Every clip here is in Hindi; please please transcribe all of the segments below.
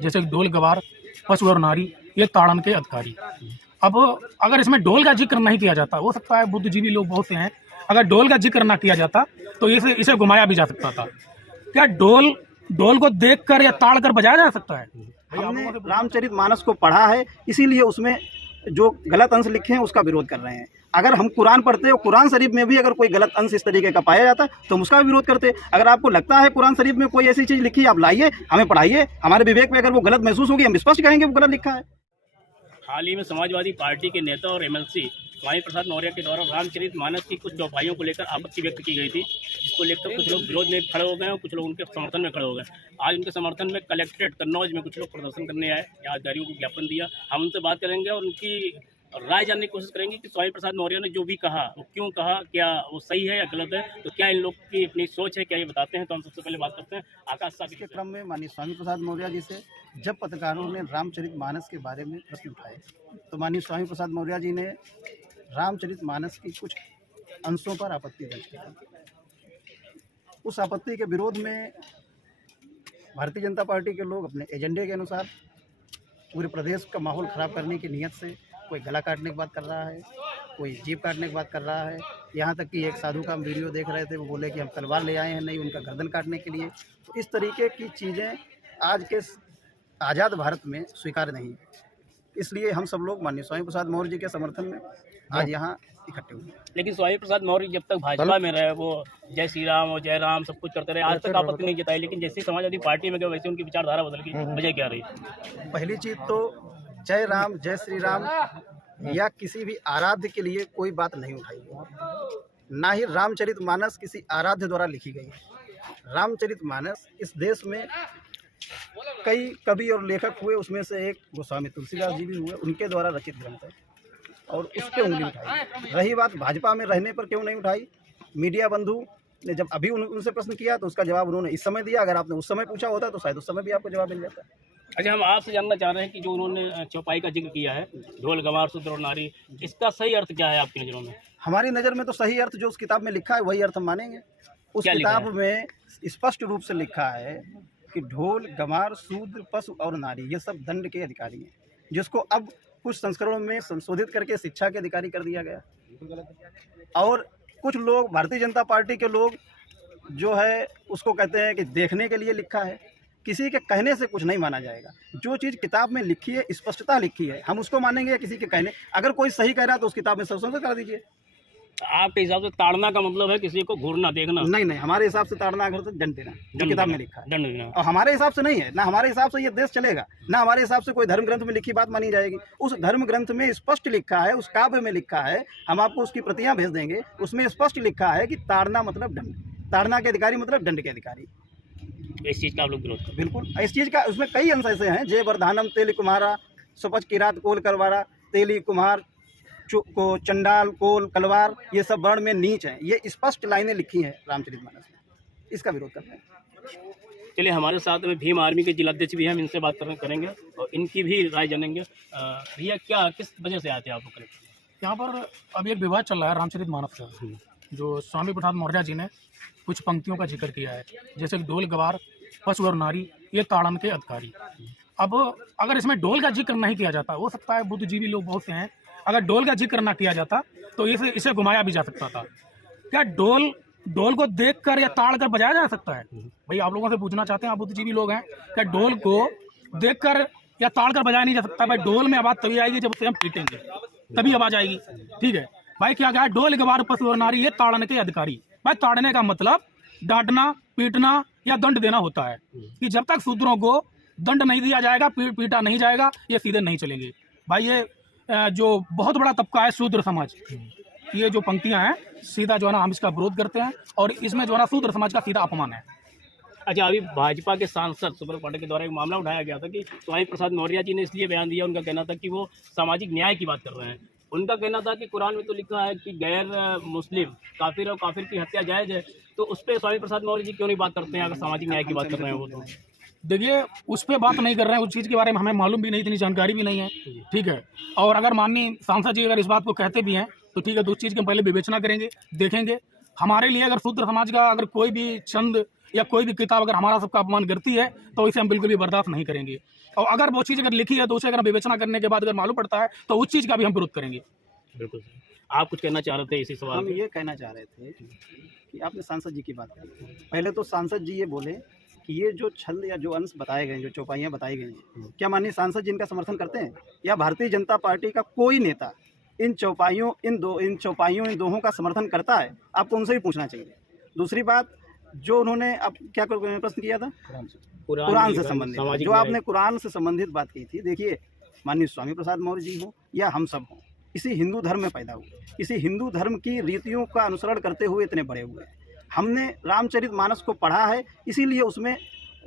जैसे ढोल गवार पशु और नारी ये ताड़न के अधिकारी। अब अगर इसमें ढोल का जिक्र नहीं किया जाता, हो सकता है बुद्धिजीवी लोग बहुत से हैं, अगर ढोल का जिक्र ना किया जाता तो इसे घुमाया भी जा सकता था। क्या ढोल को देखकर या ताड़ कर बजाया जा सकता है? हमने रामचरितमानस को पढ़ा है, इसीलिए उसमें जो गलत अंश लिखे हैं उसका विरोध कर रहे हैं। अगर हम कुरान पढ़ते और कुरान शरीफ में भी अगर कोई गलत अंश इस तरीके का पाया जाता तो हम उसका भी विरोध करते। अगर आपको लगता है कुरान शरीफ में कोई ऐसी चीज़ लिखी, आप लाइए, हमें पढ़ाइए, हमारे विवेक में अगर वो गलत महसूस होगी हम स्पष्ट कहेंगे वो गलत लिखा है। हाल ही में समाजवादी पार्टी के नेता और एमएलसी स्वामी प्रसाद मौर्य के द्वारा रामचरितमानस की कुछ चौपाइयों को लेकर आपत्ति व्यक्त की गई थी, जिसको लेकर कुछ लोग विरोध में खड़े हो गए और कुछ लोग उनके समर्थन में खड़े हो गए। आज उनके समर्थन में कलेक्ट्रेट कन्नौज में कुछ लोग प्रदर्शन करने आए, यहाँ अधिकारियों को ज्ञापन दिया। हम उनसे बात करेंगे और उनकी राय जानने की कोशिश करेंगे कि स्वामी प्रसाद मौर्य ने जो भी कहा वो क्यों कहा, क्या वो सही है या गलत है, तो क्या इन लोग की अपनी सोच है, क्या ये बताते हैं। तो हम सबसे पहले बात करते हैं आकाश साहब के क्रम में माननीय स्वामी प्रसाद मौर्य जी से जब पत्रकारों ने रामचरितमानस के बारे में प्रश्न उठाए तो माननीय स्वामी प्रसाद मौर्य जी ने रामचरितमानस की कुछ अंशों पर आपत्ति दर्ज की। उस आपत्ति के विरोध में भारतीय जनता पार्टी के लोग अपने एजेंडे के अनुसार पूरे प्रदेश का माहौल ख़राब करने की नीयत से कोई गला काटने की बात कर रहा है, कोई जीभ काटने की बात कर रहा है। यहाँ तक कि एक साधु का हम वीडियो देख रहे थे, वो बोले कि हम तलवार ले आए हैं, नहीं उनका गर्दन काटने के लिए। तो इस तरीके की चीज़ें आज के आज़ाद भारत में स्वीकार नहीं है। इसलिए हम सब लोग माननीय स्वामी प्रसाद मौर्य जी के समर्थन में आज यहाँ इकट्ठे हुए। लेकिन स्वामी प्रसाद मौर्य जब तक भाजपा में रहे वो जय श्री राम और जय राम सब कुछ करते रहे, आज तक आपत्ति नहीं जताई। लेकिन जैसे समाजवादी पार्टी में गए वैसे उनकी विचारधारा बदल गई, वजह क्या रही? पहली चीज़ तो जय राम जय श्री राम या किसी भी आराध्य के लिए कोई बात नहीं उठाई गई, ना ही रामचरितमानस किसी आराध्य द्वारा लिखी गई है। रामचरितमानस इस देश में कई कवि और लेखक हुए, उसमें से एक गोस्वामी तुलसीदास जी भी हुए, उनके द्वारा रचित ग्रंथ है और उस पर उंगली उठाई। रही बात भाजपा में रहने पर क्यों नहीं उठाई, मीडिया बंधु ने जब अभी उनसे प्रश्न किया तो उसका जवाब उन्होंने इस समय दिया। अगर आपने उस समय पूछा होता तो शायद उस समय भी आपको जवाब मिल जाता। अच्छा, हम आपसे जानना चाह रहे हैं कि जो उन्होंने चौपाई का जिक्र किया है, ढोल गवार शूद्र और नारी, इसका सही अर्थ क्या है आपकी नज़रों में? हमारी नज़र में तो सही अर्थ जो उस किताब में लिखा है वही अर्थ हम मानेंगे। उस किताब में स्पष्ट रूप से लिखा है कि ढोल गवार शूद्र पशु और नारी ये सब दंड के अधिकारी हैं, जिसको अब कुछ संस्करणों में संशोधित करके शिक्षा के अधिकारी कर दिया गया। और कुछ लोग भारतीय जनता पार्टी के लोग जो है उसको कहते हैं कि देखने के लिए लिखा है। किसी के कहने से कुछ नहीं माना जाएगा। जो चीज़ किताब में लिखी है, स्पष्टता लिखी है, हम उसको मानेंगे या किसी के कहने। अगर कोई सही कह रहा है तो उस किताब में संशोधन कर दीजिए। आपके हिसाब से ताड़ना का मतलब है किसी को घूरना, देखना? नहीं, हमारे हिसाब से ताड़ना अगर तो दंड देना, जो किताब में लिखा है दंड देना। और हमारे हिसाब से नहीं है, ना हमारे हिसाब से ये देश चलेगा, ना हमारे हिसाब से कोई धर्म ग्रंथ में लिखी बात मानी जाएगी। उस धर्म ग्रंथ में स्पष्ट लिखा है, उस काव्य में लिखा है, हम आपको उसकी प्रतियां भेज देंगे, उसमें स्पष्ट लिखा है कि ताड़ना मतलब दंड, ताड़ना के अधिकारी मतलब दंड के अधिकारी। इस चीज़ का आप लोग विरोध करें? बिल्कुल, इस चीज़ का उसमें कई अंश ऐसे हैं, जय वरदानम तेली कुम्हारा सुपच की रात कोल करवारा, तेली कुम्हार को चंडाल कोल कलवार, ये सब वर्ण में नीच हैं। ये स्पष्ट लाइनें लिखी हैं रामचरितमानस में, इसका विरोध करते हैं। चलिए, हमारे साथ में भीम आर्मी के जिलाध्यक्ष भी हैं, हम इनसे बात करेंगे और इनकी भी राय जानेंगे। भैया, क्या किस वजह से आते हैं आप लोग? यहाँ पर अभी एक विवाद चल रहा है रामचरितमानस का, जो स्वामी प्रसाद मौर्य जी ने कुछ पंक्तियों का जिक्र किया है, जैसे कि ढोल गवार पशु और नारी ये ताड़न के अधिकारी। अब अगर इसमें ढोल का जिक्र नहीं किया जाता, हो सकता है बुद्धिजीवी लोग बहुत से हैं, अगर ढोल का जिक्र ना किया जाता तो इसे घुमाया भी जा सकता था। क्या ढोल को देखकर या ताड़ कर बजाया जा सकता है? भाई, आप लोगों से पूछना चाहते हैं, आप बुद्धिजीवी लोग हैं, क्या ढोल को देखकर या ताड़ कर बजाया नहीं जा सकता? भाई, ढोल में आवाज़ तभी आएगी जब उसे हम पीटेंगे, तभी आवाज़ आएगी। ठीक है भाई, क्या है ढोल गवार पशु और नारी ये ताड़न के अधिकारी। भाई, ताड़ने का मतलब डांटना, पीटना या दंड देना होता है कि जब तक शूद्रों को दंड नहीं दिया जाएगा, पीटा नहीं जाएगा, ये सीधे नहीं चलेंगे। भाई, ये जो बहुत बड़ा तबका है शूद्र समाज, ये जो पंक्तियां हैं सीधा जो है ना हम इसका विरोध करते हैं और इसमें जो है ना शूद्र समाज का सीधा अपमान है। अच्छा, अभी भाजपा के सांसद सुब्रत पाठक के द्वारा एक मामला उठाया गया था कि स्वामी प्रसाद मौर्य जी ने इसलिए बयान दिया, उनका कहना था कि वो सामाजिक न्याय की बात कर रहे हैं। उनका कहना था कि कुरान में तो लिखा है कि गैर मुस्लिम काफिर और काफिर की हत्या जायज़ है, तो उस पर स्वामी प्रसाद मौर्य जी क्यों नहीं बात करते हैं? अगर सामाजिक न्याय की बात कर रहे हैं वो, तो देखिए, उस पर बात नहीं कर रहे हैं, उस चीज़ के बारे में हमें मालूम भी नहीं, इतनी जानकारी भी नहीं है। ठीक है, और अगर माननीय सांसद जी अगर इस बात को कहते भी हैं तो ठीक है, तो उस चीज़ की हम पहले विवेचना करेंगे, देखेंगे। हमारे लिए अगर शूद्र समाज का अगर कोई भी छंद या कोई भी किताब अगर हमारा सबका अपमान करती है तो इसे हम बिल्कुल भी बर्दाश्त नहीं करेंगे। और अगर वो चीज़ अगर लिखी है तो उसे अगर विवेचना करने के बाद अगर मालूम पड़ता है तो उस चीज़ का भी हम विरोध करेंगे। बिल्कुल। आप कुछ कहना चाह रहे थे इसी सवाल हम पे? ये कहना चाह रहे थे कि आपने सांसद जी की बात की। पहले तो सांसद जी ये बोले कि ये जो छंद या जो अंश बताए गए, जो चौपाइयाँ बताई गई हैं, क्या माननीय सांसद जी इनका समर्थन करते हैं? या भारतीय जनता पार्टी का कोई नेता इन चौपाइयों इन दोहों का समर्थन करता है? आपको उनसे भी पूछना चाहिए। दूसरी बात, जो उन्होंने अब क्या प्रश्न किया था, कुरान से संबंधित, जो आपने कुरान से संबंधित बात की थी। देखिए, माननीय स्वामी प्रसाद मौर्य जी हो या हम सब हों, इसी हिंदू धर्म में पैदा हुए, इसी हिंदू धर्म की रीतियों का अनुसरण करते हुए इतने बड़े हुए हैं। हमने रामचरितमानस को पढ़ा है, इसीलिए उसमें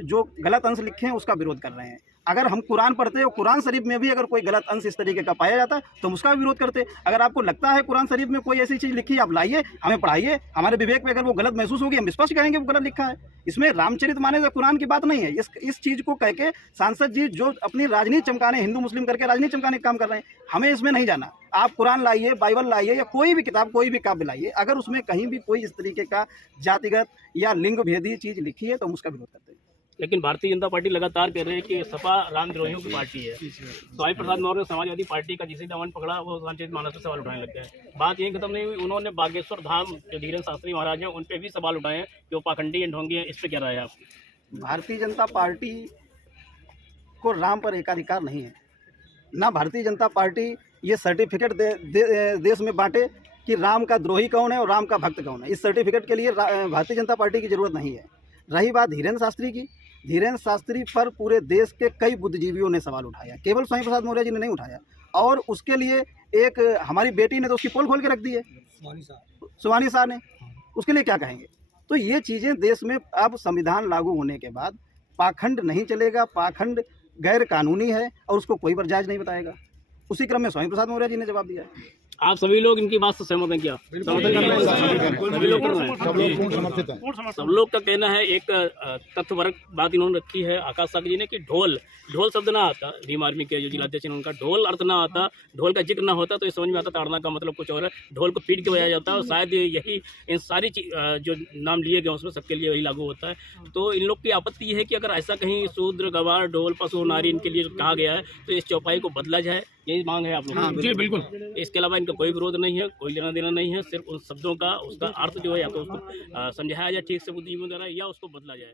जो गलत अंश लिखे हैं उसका विरोध कर रहे हैं। अगर हम कुरान पढ़ते और कुरान शरीफ में भी अगर कोई गलत अंश इस तरीके का पाया जाता तो हम उसका भी विरोध करते। अगर आपको लगता है कुरान शरीफ में कोई ऐसी चीज़ लिखी, आप लाइए, हमें पढ़ाइए, हमारे विवेक में अगर वो गलत महसूस होगी हम स्पष्ट कहेंगे वो गलत लिखा है। इसमें रामचरितमानस या कुरान की बात नहीं है। इस चीज़ को कह के सांसद जी जो अपनी राजनीति चमकाने, हिंदू मुस्लिम करके राजनीति चमकाने का काम कर रहे हैं, हमें इसमें नहीं जाना। आप कुरान लाइए, बाइबल लाइए या कोई भी किताब, कोई भी काव्य लाइए, अगर उसमें कहीं भी कोई इस तरीके का जातिगत या लिंग भेदी चीज़ लिखी है तो हम उसका विरोध करते हैं। लेकिन भारतीय जनता पार्टी लगातार कह रही है कि सपा रामद्रोहियों की पार्टी है। स्वामी प्रसाद मौर्य समाजवादी पार्टी का जिसे दमन पकड़ा वो रामचरितमानस पे सवाल उठाने लग गए। बात यही खत्म नहीं हुई, उन्होंने बागेश्वर धाम जो धीरेन्द्र शास्त्री महाराज हैं उन पे भी सवाल उठाए हैं कि वो पाखंडी हैं, ढोंगी हैं। इस पर क्या राय है आपकी? भारतीय जनता पार्टी को राम पर एकाधिकार नहीं है। ना भारतीय जनता पार्टी ये सर्टिफिकेट देश में बांटे कि राम का द्रोही कौन है और राम का भक्त कौन है। इस सर्टिफिकेट के लिए भारतीय जनता पार्टी की ज़रूरत नहीं है। रही बात धीरेन्द्र शास्त्री की, धीरेन्द्र शास्त्री पर पूरे देश के कई बुद्धिजीवियों ने सवाल उठाया, केवल स्वामी प्रसाद मौर्य जी ने नहीं उठाया। और उसके लिए एक हमारी बेटी ने तो उसकी पोल खोल के रख दी है, सुहानी शाह ने। उसके लिए क्या कहेंगे? तो ये चीज़ें देश में अब संविधान लागू होने के बाद पाखंड नहीं चलेगा, पाखंड गैर कानूनी है और उसको कोई बर्दाश्त नहीं बताएगा। उसी क्रम में स्वामी प्रसाद मौर्य जी ने जवाब दिया है। आप सभी लोग इनकी बात से सहमत हैं क्या? समर्थन कर रहे हैं? सभी लोग कर रहे हैं। सब लोग का कहना है, एक तथ्यवर्ग बात इन्होंने रखी है आकाश सागर जी ने कि ढोल शब्द ना आता, भीम आर्मी के जो जिलाध्यक्ष हैं उनका ढोल अर्थ ना आता, ढोल का जिक्र ना होता तो ये समझ में आता ताड़ना का मतलब कुछ और है। ढोल को पीट के बजाया जाता है और शायद यही इन सारी जो नाम लिए गए उसमें सबके लिए वही लागू होता है। तो इन लोग की आपत्ति ये है कि अगर ऐसा कहीं शूद्र, गवार, ढोल, पशु, नारी इनके लिए कहा गया है तो इस चौपाई को बदला जाए, यही मांग है आप लोगों की? जी बिल्कुल। इसके अलावा इनका कोई विरोध नहीं है, कोई लेना देना नहीं है। सिर्फ उन शब्दों का उसका अर्थ जो है या तो उसको समझाया जाए ठीक से बुद्धिजीवियों द्वारा या उसको बदला जाए।